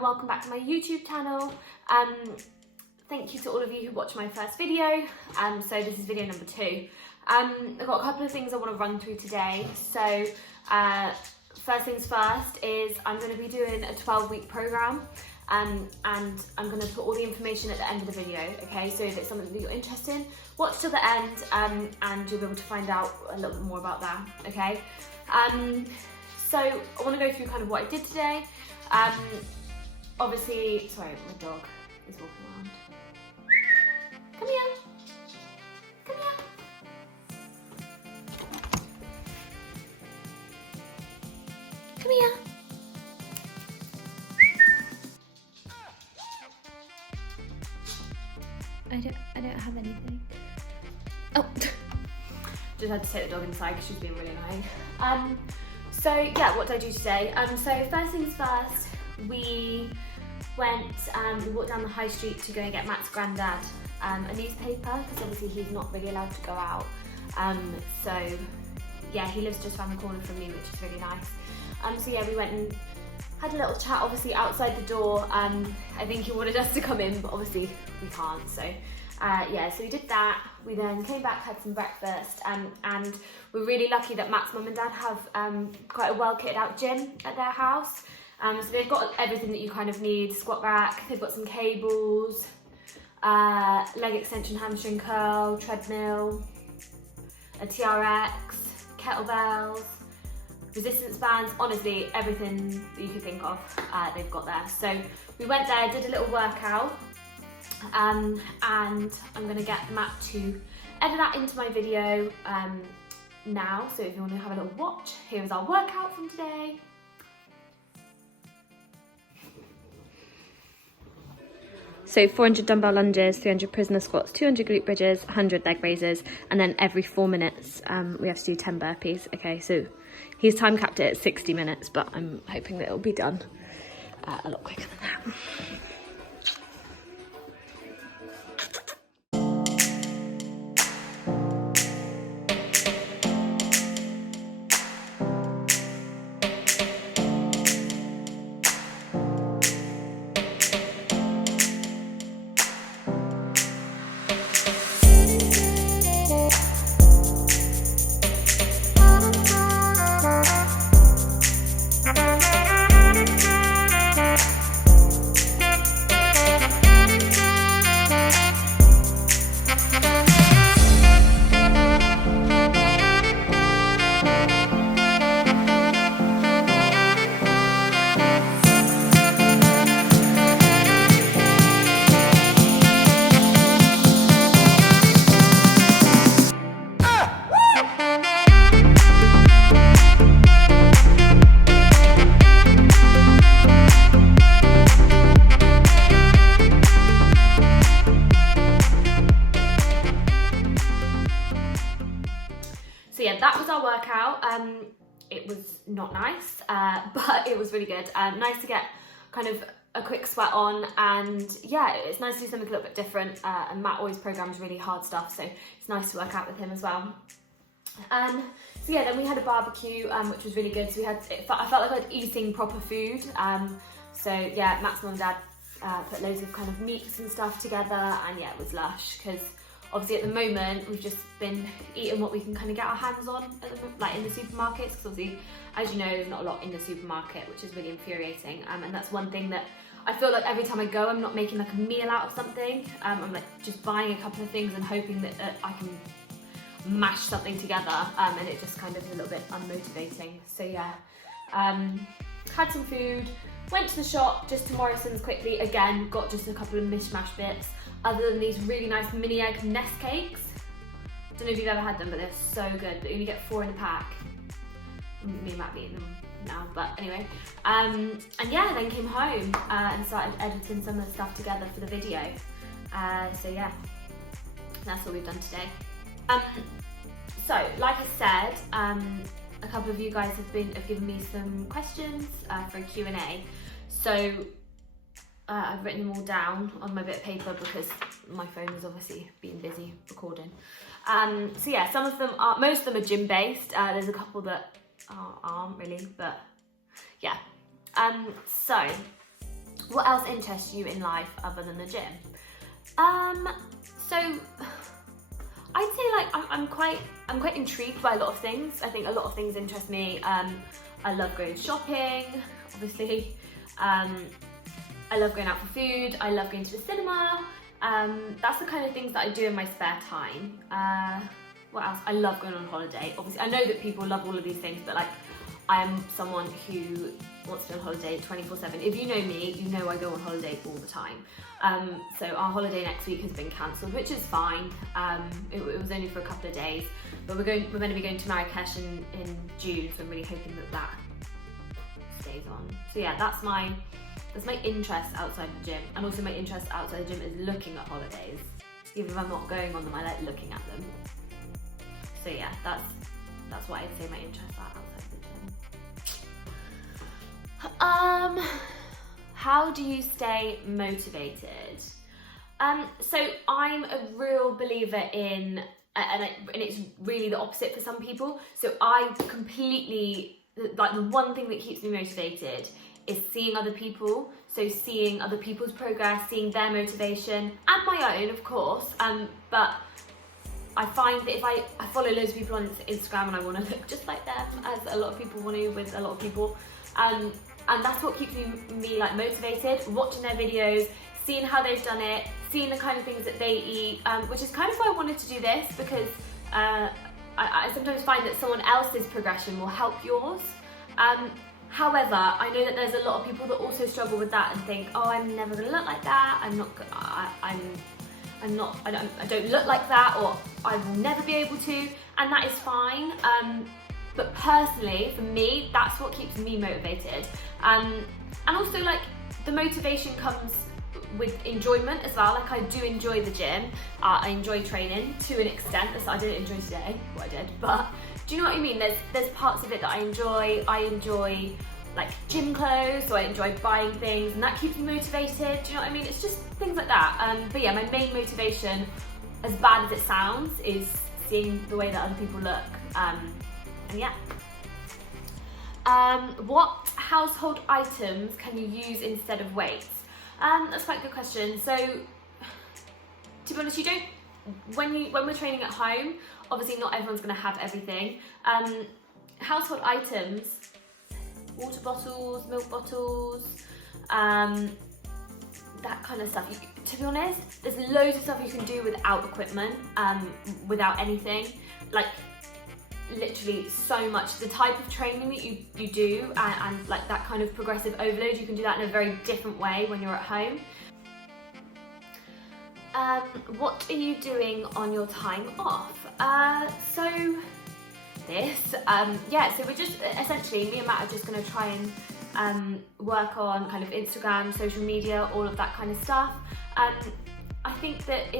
and welcome back to my YouTube channel. Thank you to all of you who watched my first video. So this is video number 2. I've got a couple of things I want to run through today. So first things first is I'm going to be doing a 12-week program, and I'm going to put all the information at the end of the video. Okay, so if it's something that you're interested in, watch till the end, and you'll be able to find out a little bit more about that. Okay. So I want to go through kind of what I did today. Obviously, sorry, my dog is walking around. Come here. Come here. Come here. I don't have anything. Oh. Just had to take the dog inside because she's being really annoying. So yeah, what did I do today? So first things first, we walked down the high street to go and get Matt's granddad a newspaper, because obviously he's not really allowed to go out. So yeah, he lives just around the corner from me, which is really nice. So yeah, we went and had a little chat, obviously outside the door. I think he wanted us to come in, but obviously we can't. So yeah, so we did that. We then came back, had some breakfast, and we're really lucky that Matt's mum and dad have quite a well kitted out gym at their house. So they've got everything that you kind of need: squat rack, they've got some cables, leg extension, hamstring curl, treadmill, a TRX, kettlebells, resistance bands, honestly everything that you could think of, they've got there. So we went there, did a little workout, and I'm going to get Matt to edit that into my video now. So if you want to have a little watch, here's our workout from today. So 400 dumbbell lunges, 300 prisoner squats, 200 glute bridges, 100 leg raises, and then every 4 minutes we have to do 10 burpees. Okay, so he's time capped it at 60 minutes, but I'm hoping that it'll be done a lot quicker than that. So yeah, that was our workout. It was not nice, but it was really good. Nice to get kind of a quick sweat on, and yeah, it's nice to do something a little bit different. And Matt always programs really hard stuff, so it's nice to work out with him as well. So yeah, then we had a barbecue, which was really good. So I felt like I was eating proper food. So yeah, Matt's mum and dad put loads of kind of meats and stuff together, and yeah, it was lush, because obviously at the moment we've just been eating what we can kind of get our hands on like in the supermarkets, because obviously, as you know, there's not a lot in the supermarket, which is really infuriating. And that's one thing that I feel like every time I go, I'm not making like a meal out of something. I'm like just buying a couple of things and hoping that I can mash something together, and it just kind of is a little bit unmotivating. So yeah, had some food, went to the shop just to Morrison's quickly, again got just a couple of mishmash bits, other than these really nice mini egg nest cakes. Don't know if you've ever had them, but they're so good. But you only get 4 in a pack. Me and Matt eating them now, but anyway. And yeah, then came home and started editing some of the stuff together for the video. So yeah, that's what we've done today. So like I said, a couple of you guys have given me some questions for a Q&A. So I've written them all down on my bit of paper because my phone is obviously being busy recording. So yeah, most of them are gym based. There's a couple that aren't really, but yeah. So What else interests you in life other than the gym? So I'd say like I'm quite intrigued by a lot of things. I think a lot of things interest me. I love going shopping, obviously. I love going out for food. I love going to the cinema. That's the kind of things that I do in my spare time. What else? I love going on holiday. Obviously, I know that people love all of these things, but like, I am someone who wants to go on holiday 24/7. If you know me, you know I go on holiday all the time. So our holiday next week has been cancelled, which is fine. It was only for a couple of days, but we're going to be going to Marrakesh in June, so I'm really hoping that stays on. So yeah, that's my interest outside the gym, and also my interest outside the gym is looking at holidays. Even if I'm not going on them, I like looking at them. So yeah, that's what I'd say my interests are outside the gym. How do you stay motivated? So I'm a real believer in, and it's really the opposite for some people. So I completely, like, the one thing that keeps me motivated is seeing other people. So seeing other people's progress, seeing their motivation, and my own, of course. But I find that if I follow loads of people on Instagram and I want to look just like them, as a lot of people want to with a lot of people, and that's what keeps me like motivated, watching their videos, seeing how they've done it, seeing the kind of things that they eat, which is kind of why I wanted to do this, because I sometimes find that someone else's progression will help yours. However, I know that there's a lot of people that also struggle with that and think, oh, I'm never gonna look like that, I don't look like that, or I will never be able to, and that is fine. But personally, for me, that's what keeps me motivated. And also, like, the motivation comes with enjoyment as well. Like, I do enjoy the gym. I enjoy training to an extent. I didn't enjoy today, what I did, but do you know what I mean? There's parts of it that I enjoy. I enjoy like gym clothes, so I enjoy buying things, and that keeps me motivated. Do you know what I mean? It's just things like that. But yeah, my main motivation, as bad as it sounds, is seeing the way that other people look. And yeah. What household items can you use instead of weights? That's quite a good question. So, to be honest, you don't. When we're training at home, obviously not everyone's going to have everything. Household items, water bottles, milk bottles, that kind of stuff. To be honest, there's loads of stuff you can do without equipment, without anything. Like, literally so much. The type of training that you do, and like that kind of progressive overload, you can do that in a very different way when you're at home. What are you doing on your time off? So we're just essentially, me and Matt are just going to try and work on kind of Instagram, social media, all of that kind of stuff. I think that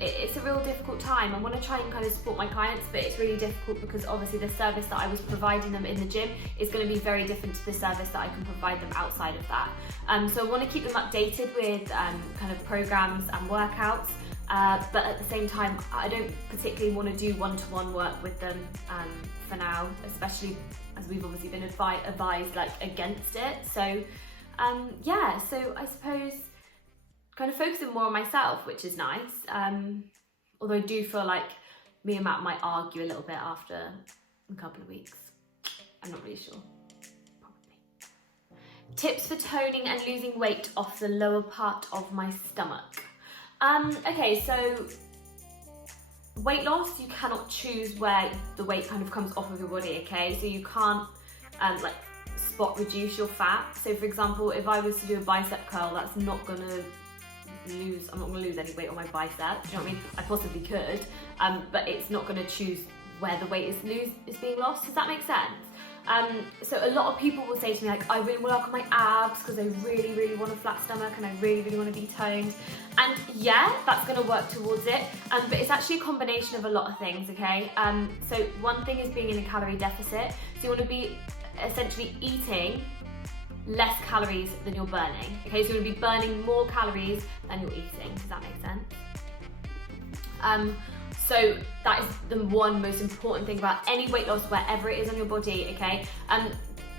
it's a real difficult time. I want to try and kind of support my clients, but it's really difficult because obviously the service that I was providing them in the gym is going to be very different to the service that I can provide them outside of that. So I want to keep them updated with kind of programs and workouts, but at the same time, I don't particularly want to do one-to-one work with them for now, especially as we've obviously been advised like against it. So so I suppose kind of focusing more on myself, which is nice. Although I do feel like me and Matt might argue a little bit after a couple of weeks. I'm not really sure. Probably. Tips for toning and losing weight off the lower part of my stomach. Okay, so weight loss, you cannot choose where the weight kind of comes off of your body, okay? So you can't like spot reduce your fat. So for example, if I was to do a bicep curl, that's not gonna I'm not going to lose any weight on my bicep. Do you know what I mean? I possibly could, but it's not going to choose where the weight is being lost. Does that make sense? So a lot of people will say to me like, I really want to work on my abs because I really, really want a flat stomach and I really, really want to be toned. And yeah, that's going to work towards it. But it's actually a combination of a lot of things, okay? So one thing is being in a calorie deficit. So you want to be essentially eating less calories than you're burning. Okay, so you're gonna be burning more calories than you're eating. Does that make sense? So that is the one most important thing about any weight loss, wherever it is on your body, okay?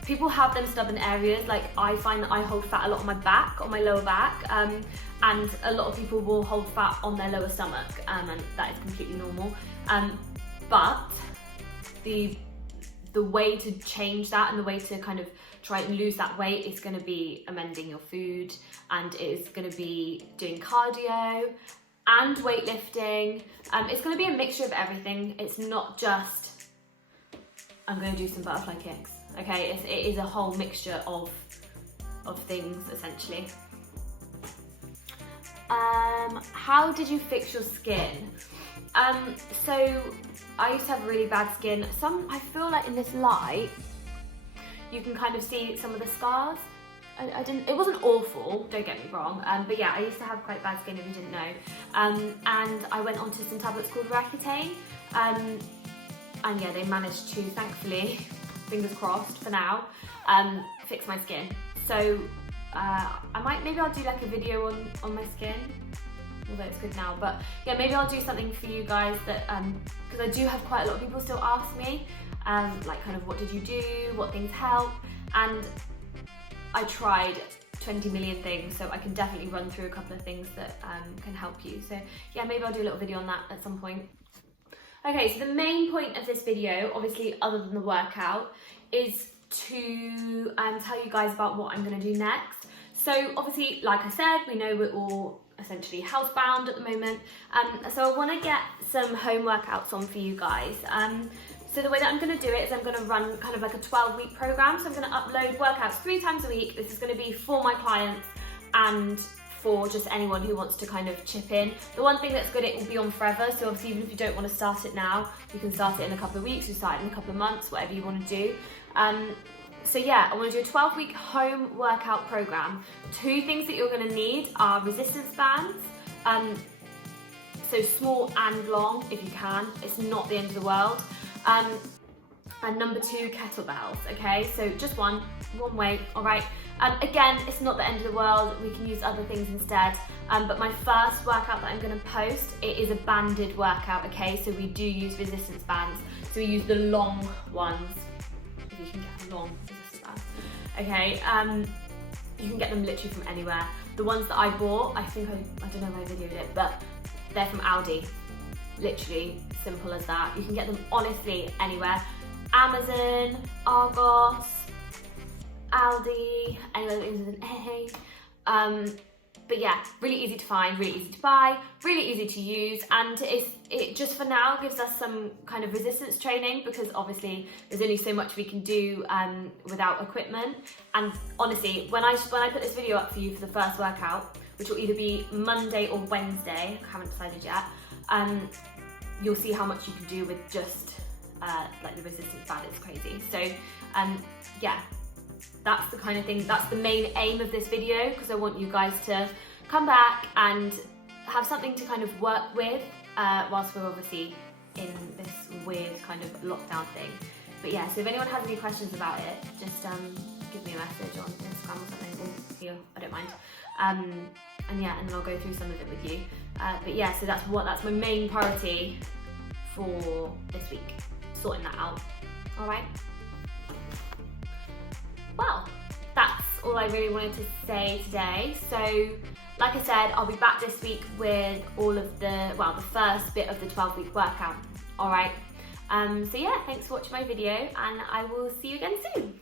people have them stubborn areas. Like I find that I hold fat a lot on my back, on my lower back, and a lot of people will hold fat on their lower stomach, and that is completely normal. But the way to change that, and the way to kind of try and lose that weight, is going to be amending your food, and it is going to be doing cardio and weightlifting. It's going to be a mixture of everything. It's not just, I'm going to do some butterfly kicks. Okay, it is a whole mixture of things, essentially. How did you fix your skin? So I used to have really bad skin. I feel like in this light, you can kind of see some of the scars. It wasn't awful, don't get me wrong, but yeah, I used to have quite bad skin, if you didn't know. And I went onto some tablets called Roaccutane, and yeah, they managed to, thankfully, fingers crossed for now, fix my skin. So maybe I'll do like a video on my skin, although it's good now, but yeah, maybe I'll do something for you guys that, because I do have quite a lot of people still ask me, like kind of what did you do, what things help, and I tried 20 million things, so I can definitely run through a couple of things that can help you. So yeah, maybe I'll do a little video on that at some point. Okay, so the main point of this video, obviously other than the workout, is to tell you guys about what I'm going to do next. So obviously, like I said, we know we're all essentially housebound at the moment, so I want to get some home workouts on for you guys. So the way that I'm going to do it is I'm going to run kind of like a 12-week program. So I'm going to upload workouts 3 times a week. This is going to be for my clients and for just anyone who wants to kind of chip in. The one thing that's good, it will be on forever. So obviously, even if you don't want to start it now, you can start it in a couple of weeks, you start it in a couple of months, whatever you want to do. So yeah, I want to do a 12-week home workout program. 2 things that you're going to need are resistance bands. So small and long if you can. It's not the end of the world. And number 2, kettlebells. Okay, so just one weight. All right. Again, it's not the end of the world. We can use other things instead. But my first workout that I'm going to post, it is a banded workout. Okay, so we do use resistance bands. So we use the long ones. If you can get a long resistance band. Okay. You can get them literally from anywhere. The ones that I bought, I don't know if I videoed it, but they're from Aldi. Literally simple as that. You can get them honestly anywhere. Amazon, Argos, Aldi, anywhere that ends with an A. But yeah, really easy to find, really easy to buy, really easy to use, and it just for now gives us some kind of resistance training, because obviously there's only so much we can do without equipment. And honestly, when I put this video up for you for the first workout, which will either be Monday or Wednesday, I haven't decided yet, you'll see how much you can do with just like the resistance band. It's crazy. So yeah, that's the kind of thing, that's the main aim of this video, because I want you guys to come back and have something to kind of work with whilst we're obviously in this weird kind of lockdown thing. But yeah, so if anyone has any questions about it, just give me a message on Instagram or something, or here, I don't mind. And yeah, and then I'll go through some of it with you. But yeah, so that's my main priority for this week, sorting that out. All right. Well, that's all I really wanted to say today. So, like I said, I'll be back this week with all of the first bit of the 12-week workout. All right. So yeah, thanks for watching my video, and I will see you again soon.